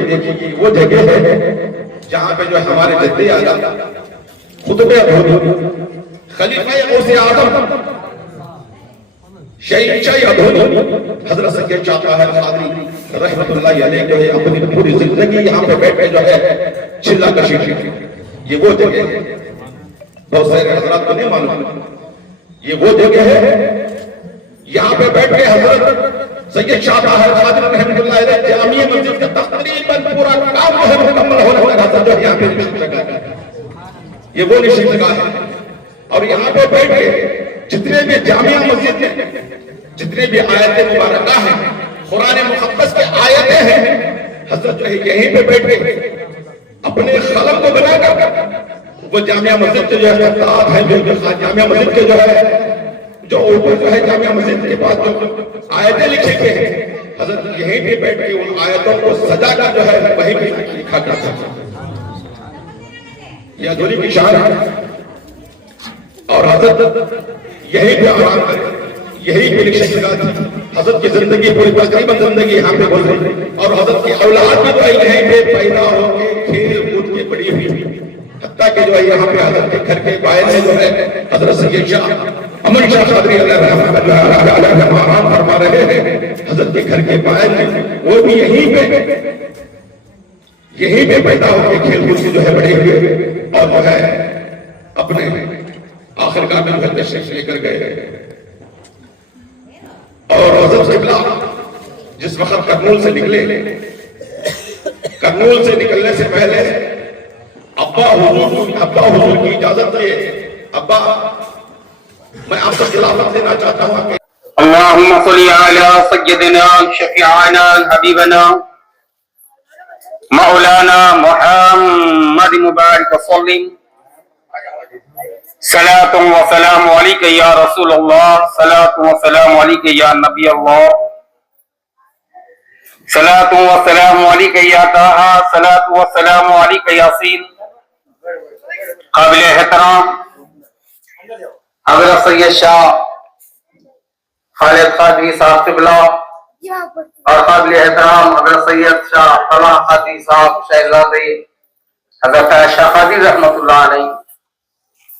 کو دیکھیے وہ جگہ ہے جہاں پہ جو ہمارے جد اعظم خطبہ خلیفہ غوث اعظم شاہ حضرت سید شاہ طاہر قادری رحمۃ اللہ علیہ جو ہے اپنی پوری زندگی یہاں پہ بیٹھ کے جو ہے چلا کشی کی. یہ وہ جگہ ہے, بہت سارے حضرات کو نہیں معلوم, یہ وہ جگہ ہے یہاں پہ بیٹھ کے حضرت سید شاہ طاہر قادری رحمۃ اللہ علیہ جامع مسجد کا تقریباً پورا کام جو ہے مکمل ہونے لگا جو یہاں پہ نشست لگا ہے. یہ وہ نشست لگا ہے اور یہاں پہ بیٹھ کے جتنے بھی جامع مسجد میں جتنے بھی آیتیں مبارکہ ہیں, قرآن مقدس کے آیتیں ہیں, حضرت جو ہے یہیں پہ بیٹھ کے اپنے قلم کو بنا کر وہ جامع مسجد کے جو ہے خطاب ہیں, جو جامع مسجد کے جو ہے جو اوپر جو ہے جامع مسجد کے بعد جو آیتیں لکھی گئی ہیں, حضرت یہیں پہ بیٹھ کے ان آیتوں کو سجا کر جو ہے وہیں پہ لکھا کرتا تھا. یہ ادھوری کی شان ہے اور حضرت یہی پہ آرام کرے, یہی پہ نشست لگا تھی. حضرت کی زندگی پوری تقریباً زندگی یہاں پہ گزری اور حضرت کی اولاد بھی جو ہے یہیں پہ پیدا ہو کے کھیل کود کے بڑی ہوئی, حتیٰ کہ جو ہے یہاں پہ حضرت کے گھر کے باہر میں جو ہے حضرت سید شاہ امن شاہ قادری علیہ آرام فرما رہے ہیں. حضرت کے گھر کے باہر میں وہ بھی یہیں پہ پیدا ہو کے کھیل کود کے جو ہے بڑے ہوئے اور جو ہے اپنے آخر کار میں تشریف لے کر گئے. اور حضرت قبلہ جس وقت کرنول سے نکلے, کرنول سے نکلنے سے پہلے ابا حضور کی اجازت دیے. ابا میں آپ سے خلافت دینا چاہتا ہوں کہ اللہم صلی علی سیدنا شفیعنا حبیبنا مولانا محمد مبارک وسلم. صلاۃ و سلام علیک یا رسول اللہ, صلاۃ و سلام علیک یا نبی اللہ, صلاۃ و سلام علیک یا طٰہٰ, صلاۃ و سلام علیک یاسین. قابل احترام حضرت سید شاہ خالد قادری صاحب قبلہ اور قابل احترام حضرت سید شاہ طلحہ قادری صاحب شہزادے حضرت شاہ قادری رحمۃ اللہ علیہ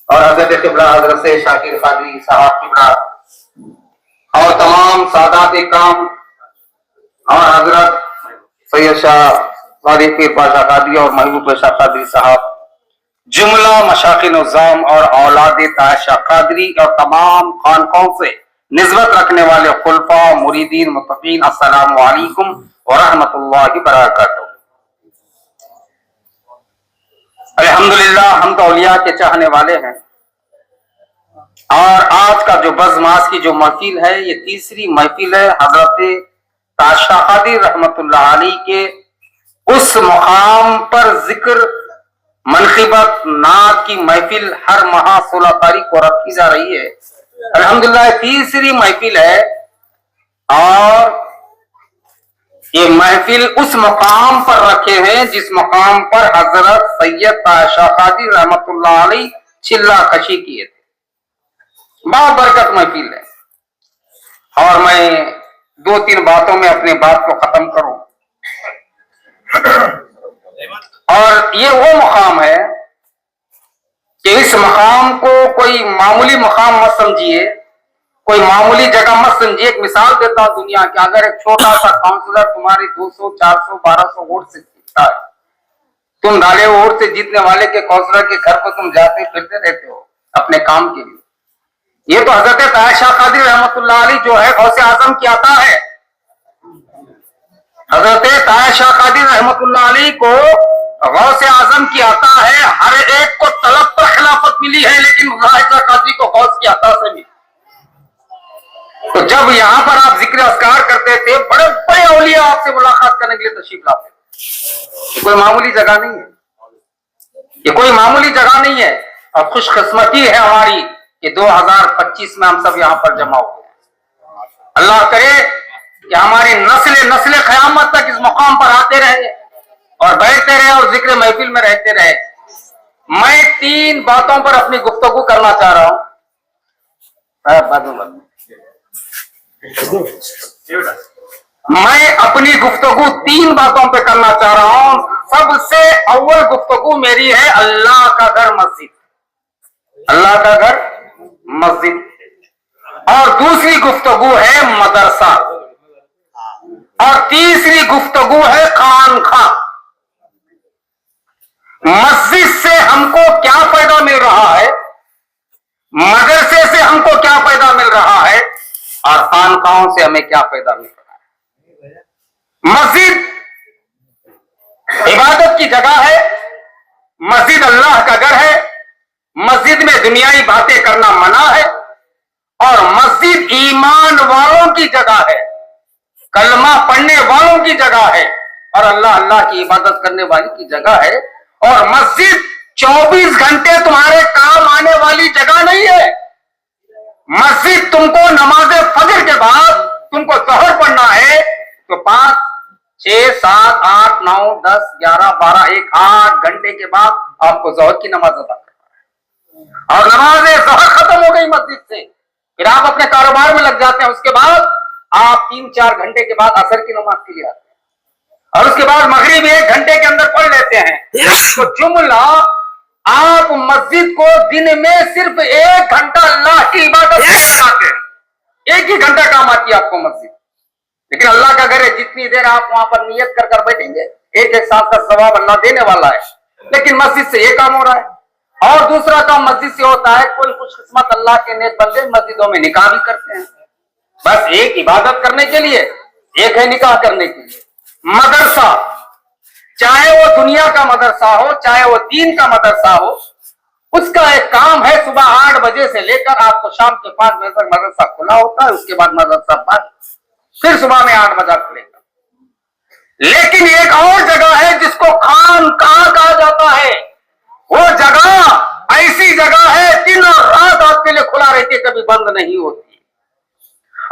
اور حضرت قبلہ حضرت شاکر قادری صاحب قبلہ اور تمام سادات اکرام اور حضرت سید شاہ غالب پیر پاشا قادری اور محبوب شاہ قادری صاحب, جملہ مشاق نظام اور اولاد طاہر شاہ قادری اور تمام خانقاہوں سے نسبت رکھنے والے خلفاء مریدین متقین, السلام علیکم ورحمۃ اللہ وبرکاتہ. الحمدللہ ہم تو اولیاء کے چاہنے والے ہیں اور آج کا جو بزم آج کی جو محفل ہے یہ تیسری محفل ہے حضرت طاہر شاہ قادری رحمۃ اللہ علیہ کے اس مقام پر ذکر منقبت نعت کی محفل ہر ماہ 16 تاریخ کو رکھی جا رہی ہے. الحمدللہ تیسری محفل ہے اور یہ محفل اس مقام پر رکھے ہیں جس مقام پر حضرت سید طاہر شاہ قادری رحمۃ اللہ علیہ چلہ کشی کیے تھے. بہت برکت محفل ہے اور میں 2-3 باتوں میں اپنے بات کو ختم کروں. اور یہ وہ مقام ہے کہ اس مقام کو کوئی معمولی مقام مت سمجھیے, کوئی معمولی جگہ مت سمجھیے. ایک مثال دیتا ہوں دنیا کے, اگر ایک چھوٹا سا کاؤنسلر تمہاری 200, 400, 1200 ووٹ سے جیتتا ہے, تم ڈالے ووٹ سے جیتنے والے کے کاؤنسلر کے گھر کو تم جاتے پھرتے رہتے ہو اپنے کام کے لیے. یہ تو حضرت طاہر شاہ قادری رحمۃ اللہ علیہ جو ہے غوث اعظم کی عطا ہے. حضرت طاہر شاہ قادری رحمۃ اللہ علیہ کو غوث اعظم کی عطا ہے. ہر ایک کو طلب پر خلافت ملی ہے لیکن طاہر شاہ قادری کو غوث کی عطا سے ملی. تو جب یہاں پر آپ ذکر اذکار کرتے تھے, بڑے بڑے اولیاء آپ سے ملاقات کرنے کے لیے تشریف لاتے تھے. یہ کوئی معمولی جگہ نہیں ہے, یہ کوئی معمولی جگہ نہیں ہے. اور خوش قسمتی ہے ہماری کہ 2025 میں ہم سب یہاں پر جمع ہوئے ہیں. اللہ کرے کہ ہماری نسل قیامت تک اس مقام پر آتے رہے اور بیٹھتے رہے اور ذکر محفل میں رہتے رہے. میں 3 باتوں پر اپنی گفتگو کرنا چاہ رہا ہوں. میں اپنی گفتگو 3 باتوں پہ کرنا چاہ رہا سب سے اول گفتگو میری ہے اللہ کا گھر مسجد، اللہ کا گھر مسجد، اور دوسری گفتگو ہے مدرسہ، اور تیسری گفتگو ہے خانقاہ۔ مسجد سے ہم کو کیا فائدہ مل رہا ہے، مدرسے سے ہم کو کیا فائدہ مل رہا ہے، اور خانقاہوں سے ہمیں کیا فائدہ مل رہا ہے۔ مسجد عبادت کی جگہ ہے، مسجد اللہ کا گھر ہے، مسجد میں دنیائی باتیں کرنا منع ہے، اور مسجد ایمان والوں کی جگہ ہے، کلمہ پڑھنے والوں کی جگہ ہے، اور اللہ اللہ کی عبادت کرنے والی کی جگہ ہے۔ اور مسجد 24 گھنٹے تمہارے کام آنے والی جگہ نہیں ہے۔ مسجد تم کو نماز فجر کے بعد تم کو ظہر پڑھنا ہے تو 5 6 7 8 9 10 11 12 1 8 گھنٹے کے بعد آپ کو ظہر کی نماز ادا کرنا ہے، اور نماز ظہر ختم ہو گئی مسجد سے، پھر آپ اپنے کاروبار میں لگ جاتے ہیں۔ اس کے بعد آپ 3 4 گھنٹے کے بعد عصر کی نماز کے لیے آتے ہیں، اور اس کے بعد مغرب 1 گھنٹے کے اندر پڑھ لیتے ہیں۔ تو جملہ آپ مسجد کو دن میں صرف 1 گھنٹہ اللہ کی عبادت میں لگاتے ہیں، 1 ہی گھنٹہ کام آتی ہے آپ کو مسجد، لیکن اللہ کا گھر ہے، جتنی دیر آپ وہاں پر نیت کر کر بیٹھیں گے ایک ساتھ کا ثواب اللہ دینے والا ہے۔ لیکن مسجد سے یہ کام ہو رہا ہے، اور دوسرا کام مسجد سے ہوتا ہے، کوئی خوش قسمت اللہ کے نیک بندے مسجدوں میں نکاح بھی کرتے ہیں، بس ایک عبادت کرنے کے لیے، ایک ہے نکاح کرنے کے لیے۔ مدرسہ، چاہے وہ دنیا کا مدرسہ ہو چاہے وہ دین کا مدرسہ ہو، اس کا ایک کام ہے صبح 8 بجے سے لے کر آپ کو شام کے 5 بجے تک مدرسہ کھلا ہوتا ہے، اس کے بعد مدرسہ بند، پھر صبح میں 8 بجے کھلے گا۔ لیکن ایک اور جگہ ہے جس کو خانقاہ کہا جاتا ہے، وہ جگہ ایسی جگہ ہے دن اور رات آپ کے لیے کھلا رہتی ہے، کبھی بند نہیں ہوتی۔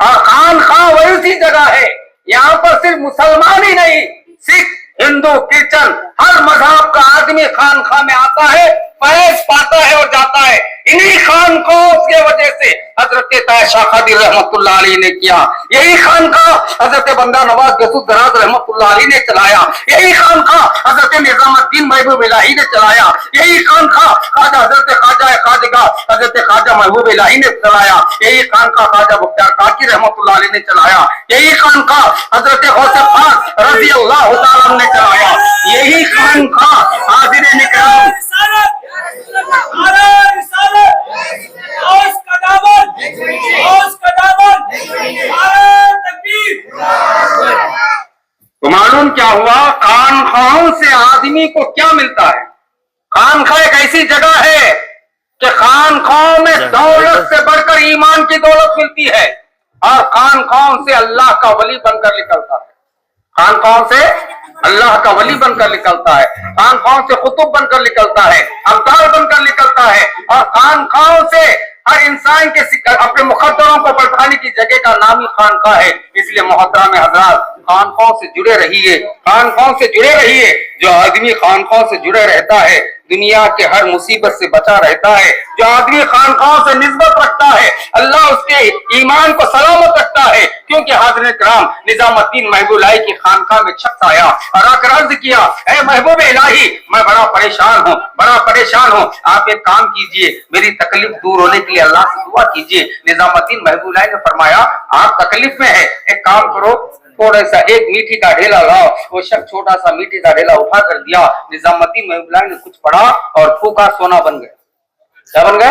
اور خانقاہ ویسی جگہ ہے، یہاں پر صرف مسلمان ہی نہیں، سکھ ہندو کرسچن ہر مذہب کا آدمی خانقاہ میں آتا ہے، فیض پاتا ہے اور جاتا ہے۔ انہی خانقاہوں کی وجہ سے حضرت عائشہ قادری رحمت اللہ علیہ نے کیا، یہی خانقاہ حضرت بندہ نواز گیسو دراز رحمت اللہ علیہ نے چلایا، یہی خانقاہ حضرت نظام الدین محبوب الہی نے چلایا، یہی خانقاہ خواجہ حضرت خواجہ خواجگاہ حضرت خواجہ محبوب الہی نے چلایا، یہی خانقاہ خواجہ بختیار کاکی رحمت اللہ علیہ نے چلایا، یہی خانقاہ حضرت غوث پاک رضی اللہ تعالیٰ نے چلایا، یہی خانقاہ حاضرین کرام تو معلوم کیا ہوا، خانقاہوں سے آدمی کو کیا ملتا ہے۔ خانقاہ ایک ایسی جگہ ہے کہ خانقاہوں میں دولت سے بڑھ کر ایمان کی دولت ملتی ہے، اور خانقاہوں سے اللہ کا ولی بن کر نکلتا ہے، خانقاہوں سے اللہ کا ولی بن کر نکلتا ہے، خانقاہوں سے قطب بن کر نکلتا ہے، ابدال بن کر نکلتا ہے، اور خانقاہوں سے ہر انسان کے اپنے مقدروں کو بڑھانے کی جگہ کا نام ہی خانقاہ ہے۔ اس لیے محترم حضرات، خانقاہوں سے جڑے رہیے، خانقاہوں سے جڑے رہیے۔ جو آدمی خانقاہوں سے جڑے رہتا ہے دنیا کے ہر مصیبت سے بچا رہتا ہے۔ جو آدمی خانقاہوں سے نسبت رکھتا ہے اللہ اس کے ایمان کو سلامت رکھتا ہے، کیونکہ حاضرین کرام نظام الدین محبوب الہی کی خانقاہ میں شخص آیا اور آ کر عرض کیا، اے محبوب الہی میں بڑا پریشان ہوں، آپ ایک کام کیجئے، میری تکلیف دور ہونے کے لیے اللہ سے دعا کیجئے۔ نظام الدین محبوب الہی نے فرمایا، آپ تکلیف میں ہے، ایک کام کرو، تھوڑا سا ایک میٹھی کا ڈھیلا لاؤ۔ وہ شخص چھوٹا سا میٹھی کا ڈھیلا اٹھا کر دیا، نظام الدین محبوب الہی نے کچھ پڑھا اور پھونکا، سونا بن گیا۔ کیا بن گیا؟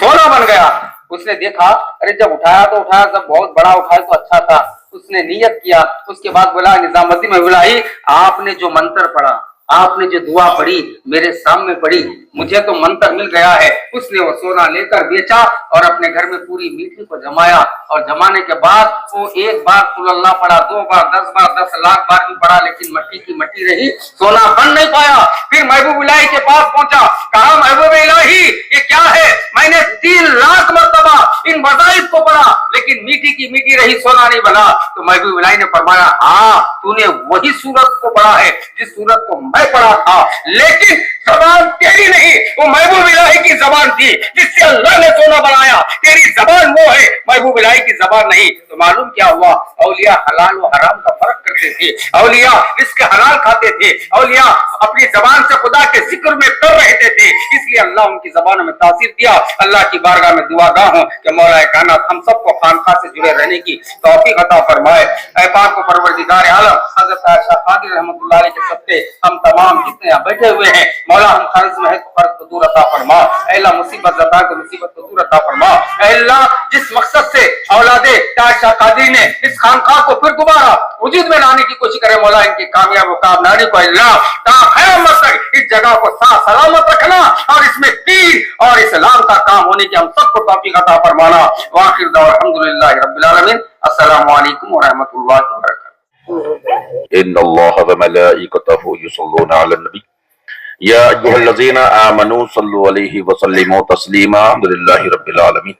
سونا بن گیا۔ اس نے دیکھا، ارے جب اٹھایا تو اٹھایا، جب بہت بڑا اٹھایا تو اچھا تھا۔ اس نے نیت کیا، اس کے بعد بولا، نظام الدین محبوب الہی آپ نے جو منتر پڑھا، آپ نے جو دعا پڑھی میرے سامنے پڑھی، مجھے تو منتر مل گیا ہے۔ اس نے وہ سونا لے کر بیچا اور اپنے گھر میں پوری میٹھی کو جمایا، اور جمانے کے بعد وہ ایک بار قل اللہ پڑھا، 2 بار، 10 بار، 10 لاکھ بار بھی پڑھا، لیکن مٹی کی مٹی رہی، سونا بن نہیں پایا۔ پھر محبوب الہی کے پاس پہنچا، کہا محبوب الہی یہ کیا ہے؟ میں نے 3 لاکھ مرتبہ ان وظائف کو پڑھا لیکن میٹھی کی میٹھی رہی، سونا نہیں بنا۔ تو محبوب الہی نے فرمایا، ہاں تو نے وہی سورت کو پڑھا ہے جس سورت کو میں پڑھا تھا، لیکن زبان تیری نہیں، وہ محبوب الہی کی زبان تھی جس سے اللہ نے سونا بنایا. تیری زبان وہ ہے، محبوب الہی کی زبان نہیں. تو معلوم کیا ہوا؟ اولیاء حلال و حرام کا فرق کرتے تھے، اولیاء رزق حلال کھاتے تھے، اولیاء اپنی زبان سے خدا کے ذکر میں تر رہتے تھے. اس لیے اللہ ان کی زبانوں میں تاثیر دیا. اللہ کی بارگاہ میں دعا گاہ ہوں کہ مولا کائنات ہم سب کو خانقاہ سے جڑے رہنے کی توفیق عطا فرمائے. اے پاک و پروردگار عالم، حضرت عائشہ قادری رحمۃ اللہ علیہ کے صدقے ہم تمام جتنے یہاں بیٹھے ہوئے ہیں، مولا ہم قرض میں ہے تو قرض کو دور عطا فرما. اے اللہ مصیبت زدہ کو مصیبت کو دور عطا فرما. اے اللہ جس مقصد سے اولاد عائشہ قادری نے اس خانقاہ کو پھر دوبارہ وجود میں لانے کی کوشش کرے، مولا ان کی کامیاب و کامیابی کو اللہ تا قیامت تک اس جگہ کو صاف سلامت رکھنا اور اس میں دین اور اسلام کا کام ہونے کی ہم سب کو توفیق عطا فرمانا. وآخر دعوانا الحمدللہ رب العالمین. السلام علیکم ورحمۃ اللہ وبرکاتہ. ان اللہ وملائکتہ یصلون علی النبی یا ایھا الذین آمنوا صلوا علیہ وسلموا تسلیما. الحمدللہ رب العالمین.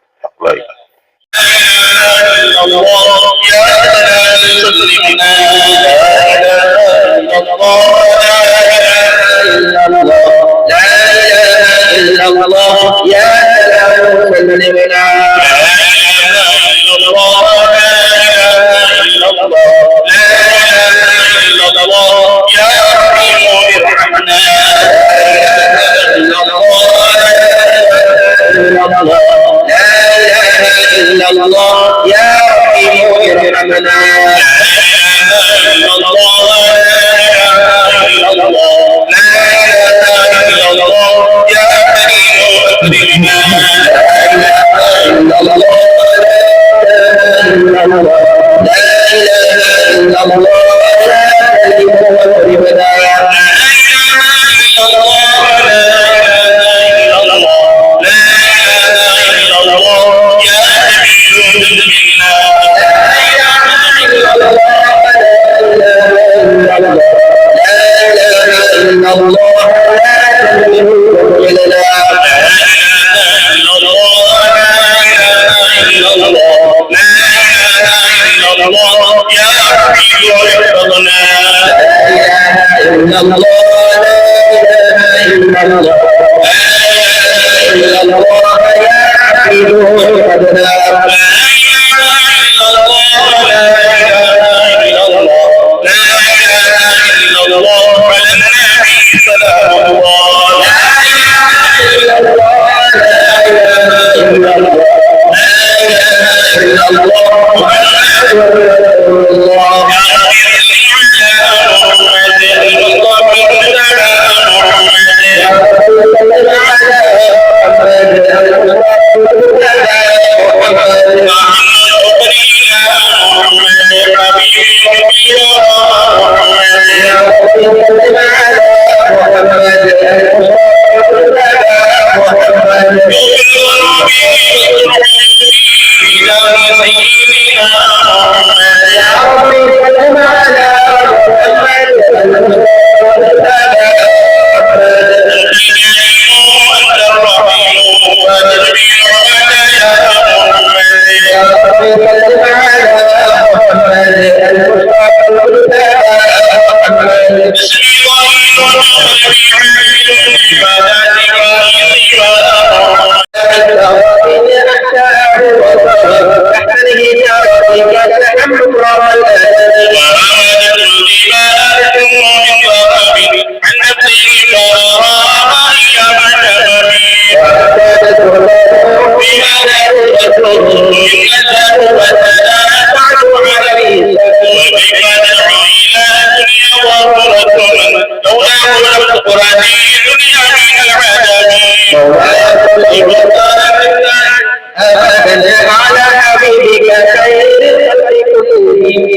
على حبيبك خير الخلق كلهم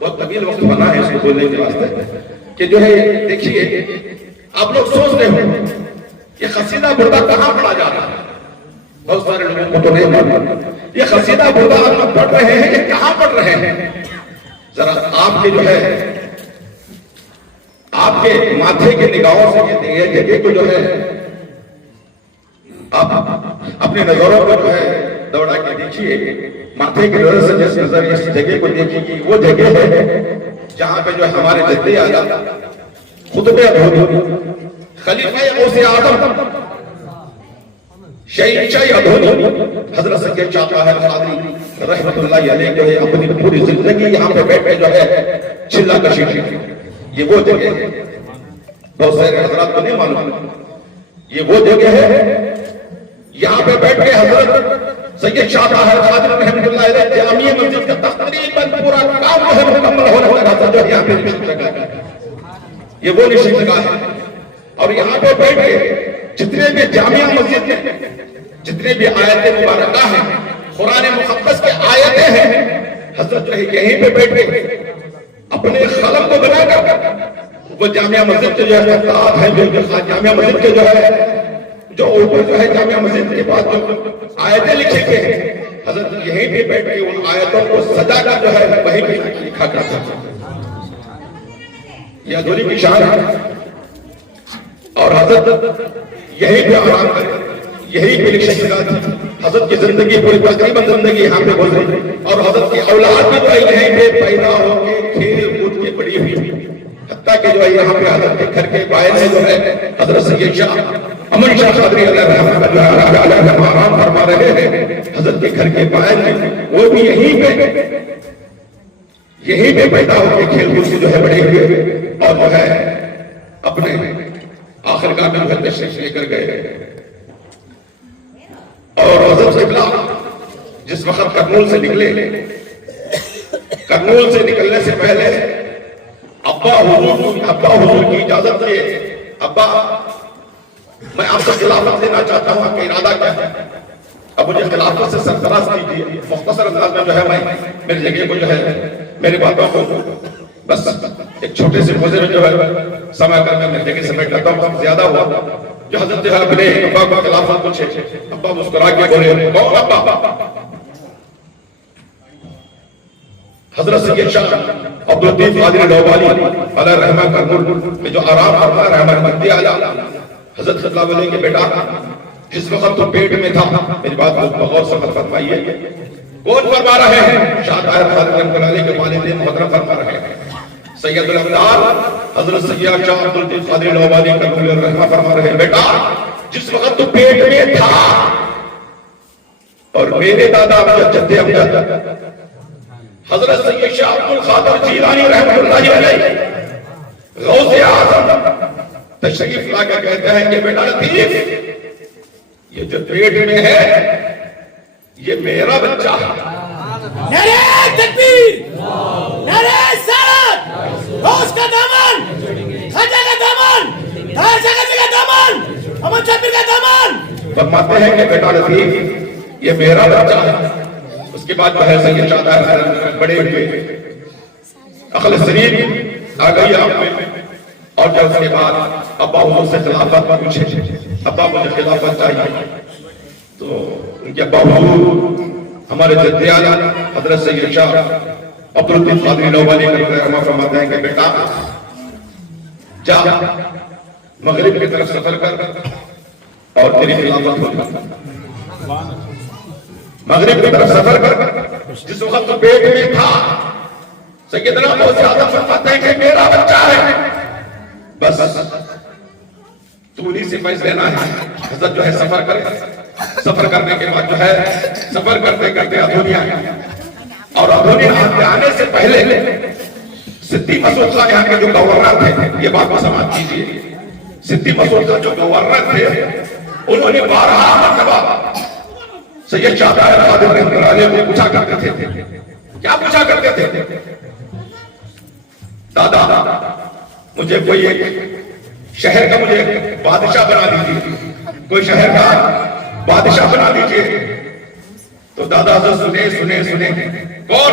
بہت طویل وقت بنا ہے اس کو بولنے کے واسطے کہ جو ہے دیکھیے آپ لوگ سوچ رہے ہو یہ قصیدہ بردہ کہاں پڑھا جا رہا ہے؟ بہت سارے لوگوں کو تو نہیں معلوم یہ قصیدہ بردہ آپ لوگ پڑھ رہے ہیں یہ کہاں پڑھ رہے ہیں؟ ذرا آپ کے جو ہے آپ کے ماتھے کے نگاہوں سے یہ جگہ کو جو ہے آپ اپنے نظروں کو جو ہے دوڑا کے دیکھیے ماتھے کی نظر سے جس نظر اس جگہ کو دیکھیے کہ وہ جگہ ہے جہاں پہ جو ہے ہمارے جدی اعظم خطبہ ادھونی خلیفہ غوث اعظم شہنشاہ ادھونی حضرت سید شاہ طاہر قادری رحمت اللہ علیہ جو ہے اپنی پوری زندگی یہاں پہ بیٹھ کے جو ہے چلا کشی کی یہ وہ جگہ ہے بہت سارے حضرات کو نہیں معلوم یہ وہ جگہ ہے یہاں پہ بیٹھ کے حضرت سید شاہ طاہر قادری رحمت اللہ علیہ جامع مسجد کا تقریباً پورا کام جو ہے مکمل ہونے لگا تھا جو یہاں پہ نشست لگا ہے یہ وہ نشست لگا ہے اور یہاں پہ بیٹھ کے جتنے بھی جامع مسجد میں جتنے بھی آیتیں مبارکہ ہیں قرآن مقدس کے آیتیں ہیں حضرت جو ہے یہیں پہ بیٹھ کے اپنے قلم کو بنا کر وہ جامع مسجد کے جو ہے خطاط ہیں جو جامع مسجد کے جو ہے جو اوپر جو ہے جامع مسجد کے بعد جو آیتیں لکھے گئے ہیں حضرت یہیں پہ بیٹھ کے ان آیتوں کو سجا کر جو ہے وہیں پہ لکھا کرتا تھا یہ ادھوری کی شان ہے اور حضرت یہیں پہ آرام کرے یہیں پہ لکھا تھی حضرت کی زندگی پوری تقریباً زندگی یہاں پہ گزری اور حضرت کی اولاد بھی یہیں پہ پیدا ہو کے کھیل کود کے بڑی ہوئی حتیٰ کہ جو ہے یہاں پہ حضرت کے گھر کے باہر ہے جو ہے حضرت سید شاہ امن شاہ قادری علیہ آرام فرما رہے ہیں حضرت کے گھر کے باہر ہیں وہ بھی یہیں پہ پیدا ہو کے کھیل کود سے جو ہے بڑے ہوئے اور جو ہے اپنے آخر کار میں گھر تشریف لے کر گئے اور حضرت قبلہ جس وقت کرنول سے نکلے کرنول سے نکلنے سے پہلے ابا حضور کی اجازت دے ابا میں آپ سے خلافت دینا چاہتا ہوں آپ کا ارادہ کیا ہے اب مجھے خلافت سے سرفراز کیجیے مختصر انداز میں جو ہے میں میری جگہ کو جو ہے میری باتوں کو بس ایک چھوٹے سے موزے میں جو ہے سما کر میں میری جگہ سے بیٹھ جاتا ہوں زیادہ ہوا جو حضرت جو ہے اپنے ابا کو خلافت پوچھے ابا مسکرا کے بولے کون ابا حضرت سید شاہ عبداللطیف قادری لوبالی علیہ رحمہ کرنول میں جو آرام فرما رحمہ مندی علیہ حضرت صلی اللہ علیہ کے بیٹا جس وقت تو پیٹ میں تھا میری بات کو غور سے فرمائیے کون فرما رہے ہیں شاہ طاہر قادری رحمۃ اللہ علیہ کے والدین محترم فرما رہے ہیں سید الابدال حضرت سید شاہ عبداللطیف قادری لوبالی کرنول رحمہ فرما رہے ہیں بیٹا جس وقت تو پیٹ میں تھا اور میرے دادا جد امجد حضرت سید شاہ عبدالقادر جیلانی رحمۃ اللہ علیہ غوث اعظم تشریف لا کے کہتے ہیں کہ بیٹا لطیف یہ جو پیٹ میں ہے یہ میرا بچہ ہے نعرہ تکبیر نعرہ رسالت غوث کا دامن خواجہ کا دامن طاہر شاہ کا دامن امن شبیر کا دامن فرماتے ہیں کہ بیٹا لطیف یہ میرا بچہ ہے اس کے بعد جو ہے سید شاہ طاہر بڑے ہوئے عقل سلیم آ گئی آپ میں اور جب اس کے بعد ابا حضور سے خلافت پوچھے ابا مجھے خلافت چاہیے تو ان کے ابا حضور ہمارے جد اعلیٰ حضرت سید شاہ عبداللطیف قادری لوبالی رحمہ فرماتے ہیں کہ بیٹا جا مغرب کی طرف سفر کر اور تیری خلافت ہوگی مغرب کی طرف سفر کر جس وقت تو پیٹ میں تھا سیدنا غوث اعظم فرماتے ہیں کہ میرا بچہ ہے بس توری سے فیض لینا ہے حضرت جو ہے سفر کرے سفر کرنے کے بعد جو ہے سفر کرتے کرتے ادھونی آئے اور ادھونی آنے سے پہلے سدی مسعود خان یہاں کے جو گورنر تھے یہ بات کو سماعت کیجیے سدی مسعود خان جو گورنر تھے انہوں نے 12 مرتبہ سید شاہ طاہر قادری رحمۃ اللہ علیہ کو پوچھا کرتے تھے کیا پوچھا کرتے تھے دادا مجھے کوئی ایک شہر کا مجھے بادشاہ بنا دیجیے کوئی شہر کا بادشاہ بنا دیجیے تو دادا سے سنے کون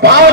5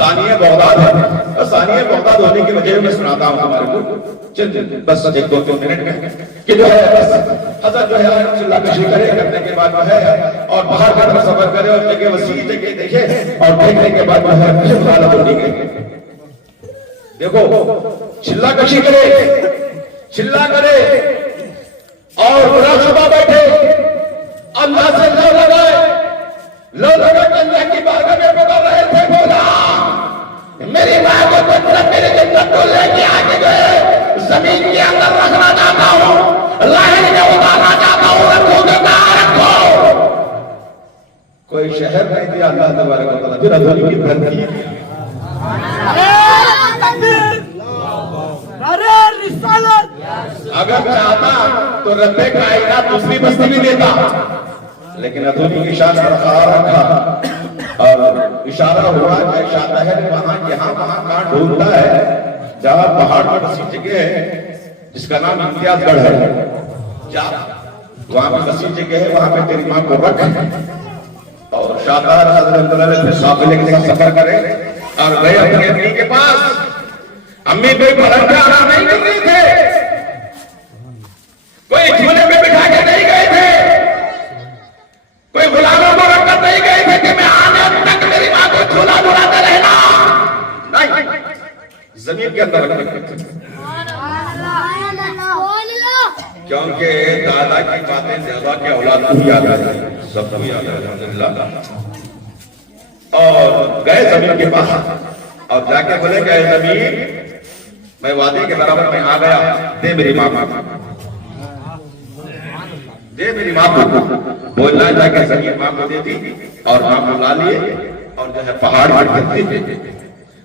ثانیہ بغداد ہے، اور ثانیہ بغداد ہونے کی وجہ میں سناتا ہوں ہمارے کو بس 1-2 منٹ میں کہ جو ہے بس حضرت جو ہے چلا کشی کرے، کرنے کے بعد جو ہے اور باہر کا طرف سفر کرے اور جگہ وسیع جگہ دیکھے اور دیکھنے کے بعد جو ہے پھر غالب ہونے گئے. دیکھو چلا کشی کرے، چلا کرے اور مراقبہ بیٹھے، اللہ سے لو لگائے، لو لگا کے اللہ کی بارگاہ میں پکار رہے تھے، بولا میری ماں کو جنت میرے جنت کو لے کے آگے گئے زمین کے اندر رکھنا چاہتا ہوں، لاہر میں اتارنا چاہتا ہوں، رکھو گے نہ رکھو. کوئی شہر نہیں دیا اللہ تبارک و تعالیٰ، پھر ادھوری کی دھرتی اگر چاہتا تو رب کائنات دوسری بستی بھی دیتا، لیکن ادھوری کی شان برقرار رکھا اور اشارہ ہوا کہ شاہ ہے وہاں یہاں وہاں کہاں ڈھونڈتا ہے جہاں پہاڑ پر بسی جگہ ہے جس کا نام امتیاز گڑھ ہے، جا وہاں پہ بسی جگہ ہے، وہاں پہ تیری ماں کو رکھ. اور شاہ حضرت اللہ نے پھر قافلے کے ساتھ سفر کرے اور گئے اپنی امی کے پاس. امی کوئی پلنگ پہ آرام نہیں کر رہی تھے، کوئی جھولے میں بٹھا کے نہیں گئے تھے، کوئی غلاموں کو رکھ کر نہیں گئے تھے کہ میں آنے تک میری ماں کو جھولا جھولاتے رہنا، نہیں، زمین کے اندر رکھ کر. کیونکہ دادا کی باتیں زیادہ کے اولاد کو یاد آئی، سب کو یاد آئی الحمدللہ. اور گئے زمین کے پاس اور جا کے بولے کہ اے زمین میں وعدے کے برابر میں آ گیا، دے میری ماں کو، دے میری ماں کو. بولنا جا کے زمین ماں کو دے دی اور ماں کو لا لیے اور جو ہے پہاڑ پر کرتے تھے.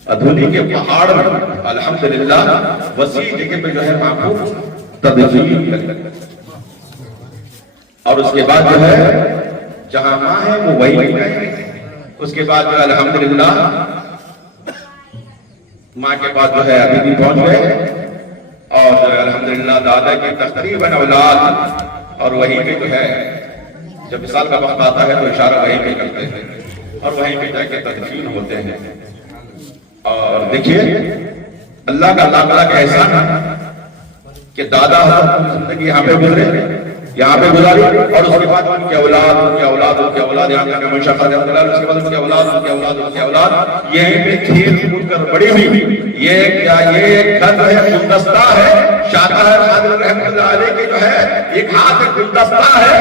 ادھوری کے پہاڑ میں الحمدللہ وسیع جگہ پہ جو ہے ماں کو تدفین کر، اور اس کے بعد جو ہے جہاں ماں ہے وہ وہی گئے. اس کے بعد جو ہے الحمدللہ ماں کے پاس جو ہے ابھی بھی پہنچ گئے اور جو ہے الحمدللہ دادا کی تقریباً اولاد، اور وہیں پہ جو ہے جب مثال کا وقت آتا ہے تو اشارہ وہیں پہ کرتے ہیں اور وہیں پہ جا کے تدفین ہوتے ہیں. اور دیکھیے اللہ کا لاکھ احسان ہے کہ دادا زندگی یہاں پہ گزرے، یہاں پہ گزاری، اور اس کے بعد ان کے اولاد، ان کے اولاد، ان کے اولاد، یہاں کا منشا خاجہ اس کے بعد ان کے اولاد، ان کے اولاد، ان کے اولاد، یہیں پہ کھیل کود کر بڑی ہوئی. یہ گھر ہے، گلدستہ ہے، شاہ قادر رحمۃ اللہ علیہ کے جو ہے ایک ہاتھ گلدستہ ہے.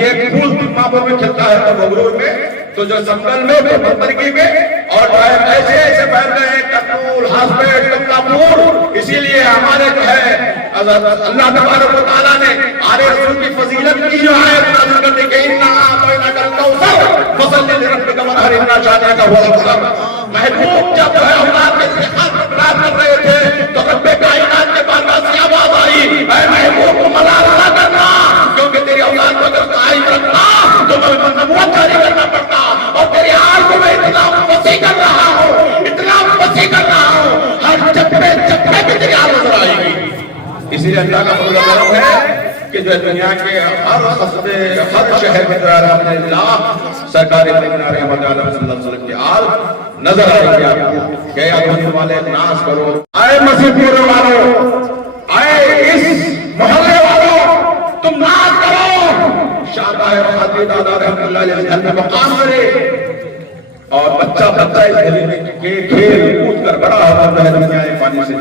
یہ پھول ماپور میں کھلتا ہے تو بغرور میں، تو جو سنبل میں پترکی میں، اور جو ہے ایسے ایسے پھیل گئے ہیں کتول، ہاسپیٹ، کملاپور. اسی لیے ہمارے جو ہے اللہ تبارک و تعالیٰ نے آل رسول کی فضیلت کی جو آیت نازل کر دی کہ اِنَّا أَعْطَيْنَاكَ الْكَوْثَرَ فَصَلِّ لِرَبِّكَ وَانْحَرْ إِنَّ شَانِئَكَ هُوَ الْأَبْتَرُ. محبوب جب جو ہے اولاد کے اتحاد پر پرار کر رہے تھے تو رب کائنات کے پاس سے آواز آئی، اے محبوب کو ملال نہ کرنا، کیونکہ تیری اولاد کو اگر قائم رکھنا تو میں نبوت جاری کرنا پڑتا، اور تیری آل کو میں اتنا وسیع کر رہا ہوں، اتنا وسیع کر رہا ہوں، ہر چپے چپے پہ تیری آل نظر آئے گی. اسی لیے اللہ کا فضل و کرم ہے کہ جو دنیا کے ہر قصبے، ہر شہر میں الحمدللہ سرکار مدینہ رحمت اللہ صلی اللہ علیہ وسلم کی آل نظر آئے گی آپ کو کہ ادھوری والے ناز کرو. اے مسیح پورے والوں، اے اس محلے والوں، تم ناز کرو. شاہ قادر دادا رحمت اللہ علیہ گھر میں مقام کرے اور بچہ بچہ اس گلی میں کھیل کود کر بڑا ہوتا ہے دنیا پانی سے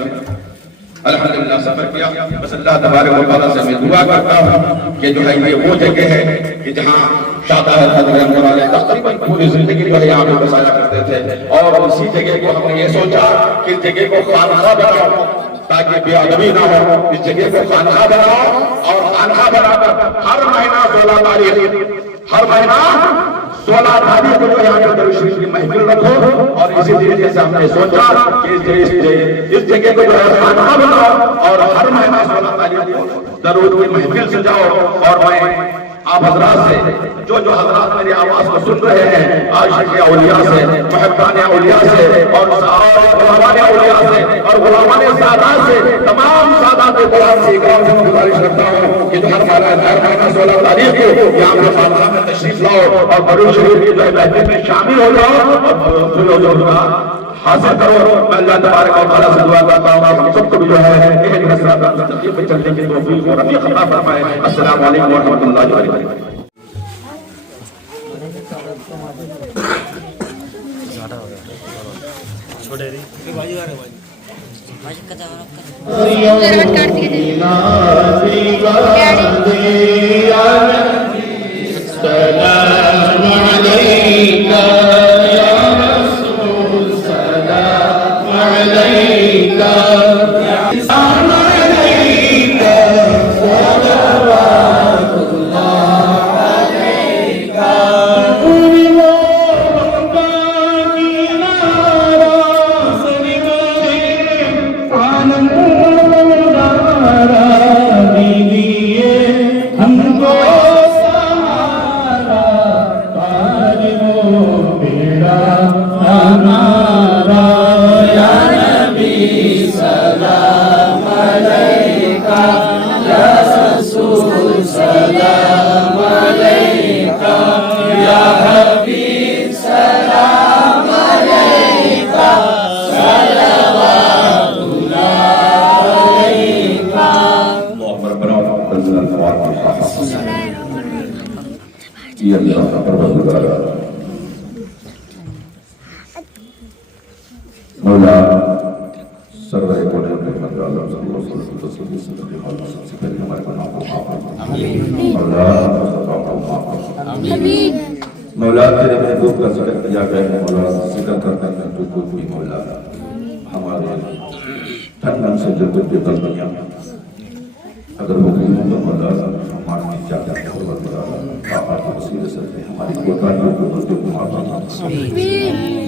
الحمدللہ سفر کیا. بس اللہ تبارک و تعالیٰ سے میں دعا کرتا ہوں کہ جو ہے یہ وہ جگہ ہے کہ جہاں شاہ حضرت رحمۃ اللہ علیہ تقریباً پوری زندگی جو ہے یہاں پہ بسایا کرتے تھے، اور اسی جگہ کو ہم نے یہ سوچا کہ اس جگہ کو خانقاہ بناؤ تاکہ بے ادبی نہ ہو. اس جگہ کو خانقاہ بناؤ اور خانقاہ بنا کر ہر مہینہ 16 تاریخ، ہر مہینہ 16 تاریخ کو جو یہاں پر درود شریف کی محفل رکھو. اور اسی طریقے سے ہم نے سوچا کہ اس جگہ کو جو ہے خانقاہ بناؤ اور ہر مہینہ 16 تاریخ کو درود کی محفل سجاؤ. اور میں آپ حضرات سے جو حضرات میری آواز کو سن رہے ہیں، عاشق اولیاء سے، محبان اولیاء سے، اور غلامان اولیاء سے، اور غلامان سادات سے، تمام سادات قرآن سے اکرام سے گزارش کرتا ہوں کہ جو ہر مہینہ 16 تاریخ کو یہاں پہ خانقاہ میں تشریف لاؤ اور درود شریف کی جو ہے محفل میں شامل ہو جاؤ اور حاصل کرو. میں اللہ تبارک و تعالیٰ سے دعا کرتا ہوں کہ ہم سب کو بھی جو ہے اہدنا الصراط المستقیم پہ چلنے کی توفیق اور رفیق عطا فرمائے. السلام علیکم ورحمۃ اللہ وبرکاتہ. مولا سرور کونین رحمت اللہ صلی اللہ علیہ وسلم سے پہلے ہمارے گناہوں کو معاف فرما. مولا تیرے محبوب کا ذکر کیا گیا ہے. مولا ذکر کرنے میں تو کوئی مولا ہمارے تن من سے جدت کے قلبیاں اگر وہ کہیں تو مولا ہمارے جاتے ہیں آپ کے وسیلے سے ہماری کوتاہیوں کو غلطیوں کو معاف فرما.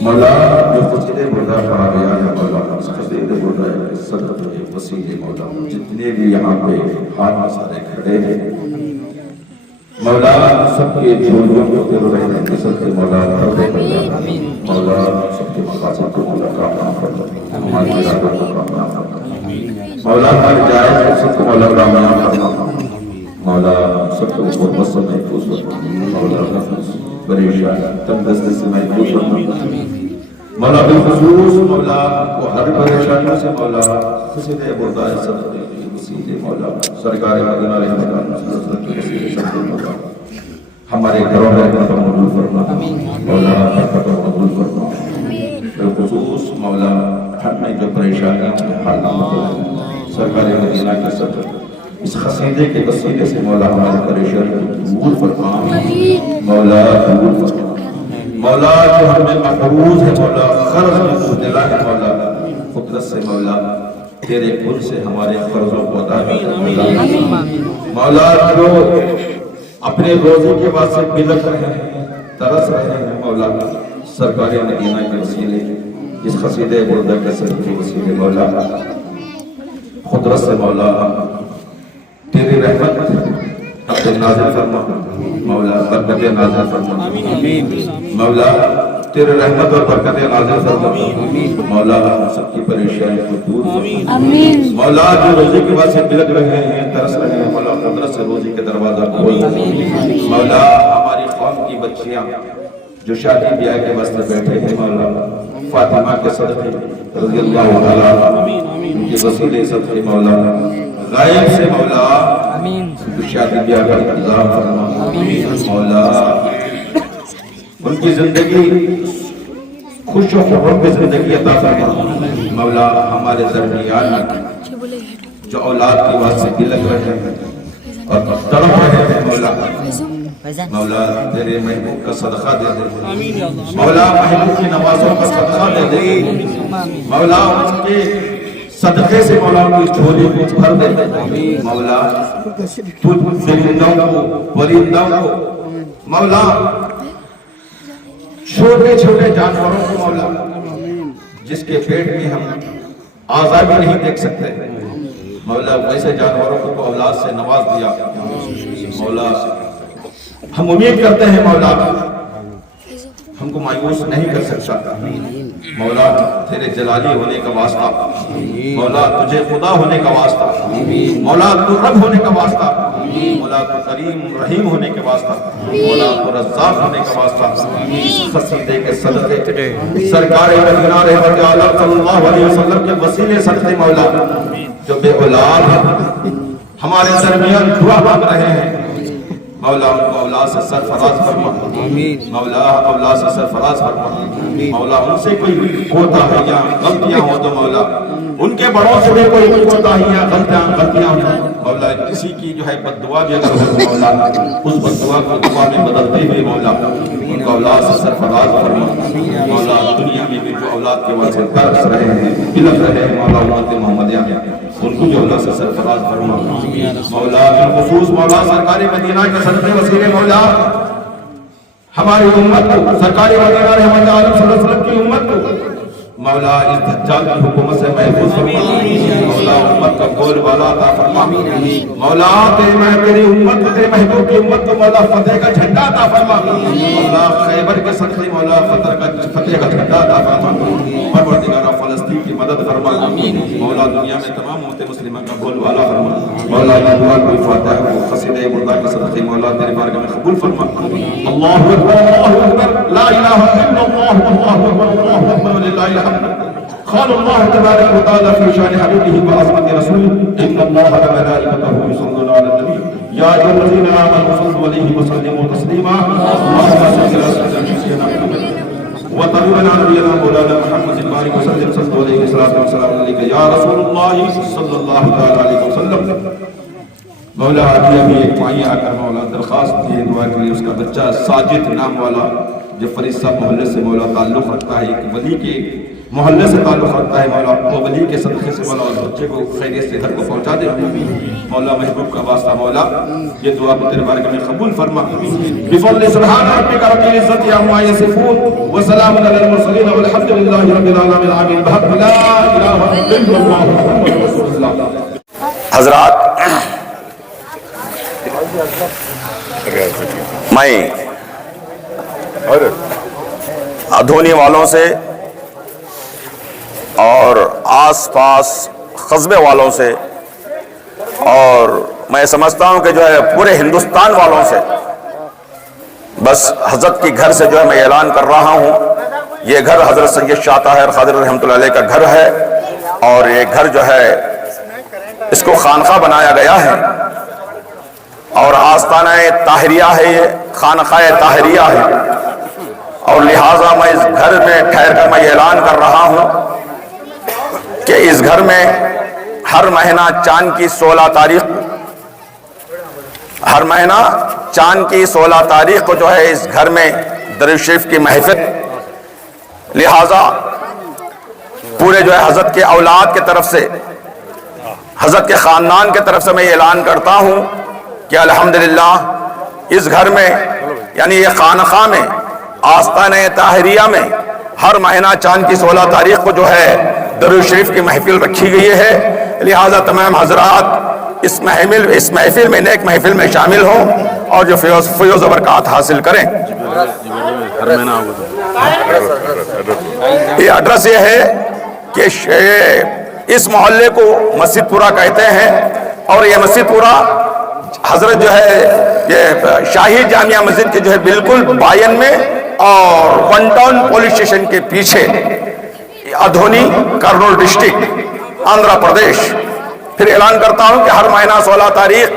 مولا جو قصیدے بردہ پڑھا گیا ہے مولا اس قصیدے بردہ صدق وسیلے مولا جتنے بھی یہاں پہ ہاتھ سارے کھڑے ہیں مولا سب کے جھولیوں کو تیرے رہنے کے سب کے مولا پردے کر دے. مولا سب کے مقاصد کو مولا کامیاب کر دے. ہماری ارادوں کو کامیاب کر دے. مولا ہر جائز سب کو مولا کامیاب کر دے. مولا سب کو غربت سے محفوظ رکھنا. مولا پریشان تندرستی سے محفوظ رکھنا. مولا بالخصوص مولا کو ہر پریشانیوں سے مولا قصیدے بردہ صدق وسیلے مولا سرکار مدینہ رحمت اللہ صلی اللہ علیہ وسلم کے وسیلے شرف مولا ہمارے گھروں میں رحمت قبول فرما. مولا برکت قبول فرما. بالخصوص مولا ہمیں جو پریشانیاں حالات سرکار مدینہ کے صدر اس قصیدے کے وسیلے سے مولا ہماری پریشانی کو دور فرما. مولا دور فرما. مولا جو ہمیں محفوظ ہے مولا قرض میں مبتلا ہے مولا قدرت سے مولا تیرے کل سے ہمارے قرضوں کو ادا کر. مولا جو اپنے روزوں کے واسطے بلک رہے ہیں ترس رہے ہیں مولا سرکار مدینہ کے وسیلے اس قصیدے بردہ کے صدق کے وسیلے مولا قدرت سے مولا تیری رحمت اپنے نازل فرما. مولا برکت نازل فرما. مولا تیرے رحمت اور برکت نازل فرما. مولا سب کی پریشانی کو دور فرما. مولا جو روزی کے بعد سے بلک رہے ہیں ترس رہے ہیں مولا قدرت سے روزی کے دروازہ کھول. مولا ہماری قوم کی بچیاں جو شادی بیاہ کے واسطے بیٹھے ہیں مولا فاطمہ کے صدقے رضی اللہ تعالیٰ ان کے وسیلے صدقے مولا غائب سے مولا شادی بیاہ کا انتظام فرما. مولا ان کی زندگی خوش و خرم کی زندگی عطا فرما. مولا ہمارے درمیان جو اولاد کی واسطے بلک رہے ہیں اور تڑپ رہے ہیں مولا مولا تیرے محبوب کا صدقہ دے دے. مولا محبوب کی نوازوں کا صدقہ دے دے. مولا ان کے صدقے سے مولا کی جھولی کو بھر دے. مولا تجھ درندوں کو پرندوں کو مولا چھوٹے چھوٹے جانوروں کو مولا جس کے پیٹ میں ہم اعضاء بھی نہیں دیکھ سکتے مولا ویسے جانوروں کو اولاد سے نواز دیا. مولا ہم امید کرتے ہیں مولا ہم ان کو مایوس نہیں کر سکتا۔ مولا تیرے جلالی ہونے کا واسطہ، مولا تجھے خدا ہونے کا واسطہ، مولا تو رب ہونے کا واسطہ، مولا تو کریم رحیم ہونے کے واسطہ، مولا تو رزاق ہونے کا واسطہ، قصیدے کے صدقے سرکار مدینہ رحمت عالم صلی اللہ علیہ وسلم کے وسیلے صدقے مولا جو بے اولاد ہیں ہمارے درمیان دعا مانگ رہے ہیں، مولا ان کو اولاد سے سرفراز فرما، مولا اولاد سے سرفراز فرما، مولا ان سے کوئی کوتاہیاں غلطیاں ہو تو مولا ان کے بڑوں سے بھی کوئی کوتاہیاں غلطیاں ہو، مولا کسی کی جو ہے بد دعا بھی اگر ہو تو مولا اس بد دعا کو دعا میں بدلتے ہوئے مولا ان کو اولاد سے سرفراز فرما، مولا دنیا میں بھی جو اولاد کے واسطے ترس رہے ہیں بلک رہے ہیں مولا امت محمدیہ ان کو جو اللہ سے سرفراز فرما، مولا بالخصوص مولا سرکار مدینہ کے صدقے وسیلے مولا ہماری امت کو سرکار مدینہ رحمت عالم صلی اللہ علیہ وسلم کی امت کو مولا اس دجال کی حکومت سے محفوظ فرما، مولا امت کا بول بالا عطا فرما، مولا تیری امت تیرے محبوب کی امت کو مولا فتح کا جھنڈا عطا فرما، مولا خیبر کے صدقے مولا فتح کا جھنڈا عطا فرما، پروردگار فلسطین کی مدد فرما، مولا دنیا میں تمام امت مسلمہ کا بول بالا فرما، مولا یہ دعا کوئی فاتح کو قصیدہ مردہ کے صدقے مولا تیرے بارگاہ میں قبول فرما۔ اللہ اکبر اللہ اکبر لا الہ الا اللہ اللہ اکبر اللہ اکبر وللہ الحمد۔ قال الله تبارك وتعالى في شان حبيبه وعظمة رسوله إن الله وملائكته يصلون على النبي يا أيها الذين آمنوا صلوا عليه وسلموا تسليما اللهم صل على سيدنا محمد وطبيبنا نبينا مولانا محمد بارك وسلم صلوا عليه الصلاة والسلام عليك يا رسول الله صلى الله عليه وسلم۔ مولا ابھی ایک مائی آ کر مولا درخواست کی دعا کے لیے اس کا بچہ ساجد نام والا جو فرید صاحب محلے سے مولا تعلق رکھتا ہے ایک ولی کے محلے سے تعلق رکھتا ہے مولا وہ ولی کے صدقے سے مولا اس بچے کو خیریت سے گھر کو پہنچا دے مولا محبوب کا واسطہ مولا یہ دعا کو تیرے بارگاہ میں قبول فرما بفضل سبحان ربک رب العزت عما یصفون وسلام علی المرسلین والحمد للہ رب العالمین آمین بحق لا الہ الا اللہ محمد رسول اللہ۔ حضرات میں ادھونی والوں سے اور آس پاس قصبے والوں سے اور میں سمجھتا ہوں کہ جو ہے پورے ہندوستان والوں سے بس حضرت کی گھر سے جو ہے میں اعلان کر رہا ہوں یہ گھر حضرت سید شاہ طاہر قادری رحمۃ اللہ علیہ کا گھر ہے اور یہ گھر جو ہے اس کو خانقاہ بنایا گیا ہے اور آستانہ طاہریہ ہے یہ خانقاہ طاہریہ ہے اور لہٰذا میں اس گھر میں ٹھہر کر میں اعلان کر رہا ہوں کہ اس گھر میں ہر مہینہ چاند کی 16 تاریخ ہر مہینہ چاند کی 16 تاریخ کو جو ہے اس گھر میں درود شریف کی محفل لہٰذا پورے جو ہے حضرت کے اولاد کی طرف سے حضرت کے خاندان کی طرف سے میں اعلان کرتا ہوں کہ الحمدللہ اس گھر میں یعنی یہ خانقاہ میں آستانہ طاہریہ میں ہر مہینہ چاند کی 16 تاریخ کو جو ہے درود شریف کی محفل رکھی گئی ہے لہٰذا تمام حضرات اس محفل میں نیک محفل میں شامل ہوں اور جو فیض و برکات حاصل کریں۔ یہ ایڈریس یہ ہے کہ اس محلے کو مسجد پورہ کہتے ہیں اور یہ مسجد پورہ حضرت جو ہے یہ شاہی جامعہ مسجد کے جو ہے بالکل بائن میں اور ون ٹاؤن پولیس اسٹیشن کے پیچھے ادھونی کرنول ڈسٹرکٹ آندھرا پردیش۔ پھر اعلان کرتا ہوں کہ ہر مہینہ 16 تاریخ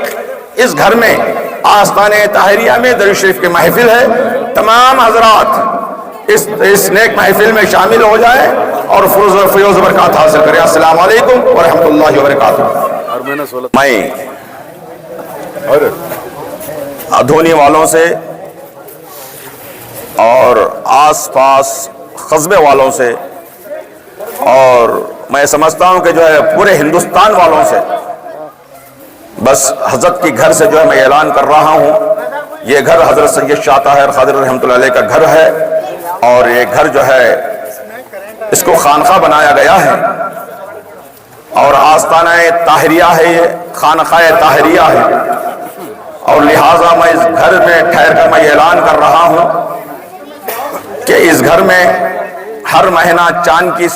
اس گھر میں آستانہ طاہریہ میں درود شریف کی محفل ہے، تمام حضرات اس نیک محفل میں شامل ہو جائے اور فیض برکات حاصل کریں۔ السلام علیکم ورحمۃ اللہ وبرکاتہ۔ میں ادھونی والوں سے اور آس پاس قصبے والوں سے اور میں سمجھتا ہوں کہ جو ہے پورے ہندوستان والوں سے بس حضرت کی گھر سے جو ہے میں اعلان کر رہا ہوں یہ گھر حضرت سید شاہ طاہر قادری رحمۃ اللہ علیہ کا گھر ہے اور یہ گھر جو ہے اس کو خانقاہ بنایا گیا ہے اور آستانہ طاہریہ ہے یہ خانقاہ طاہریہ ہے اور لہٰذا میں اس گھر میں ٹھہر کر میں اعلان کر رہا ہوں کہ اس گھر میں ہر مہینہ چاند کی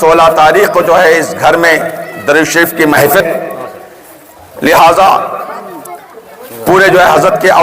16 تاریخ کو جو ہے اس گھر میں درود شریف کی محفل، لہذا پورے جو ہے حضرت کے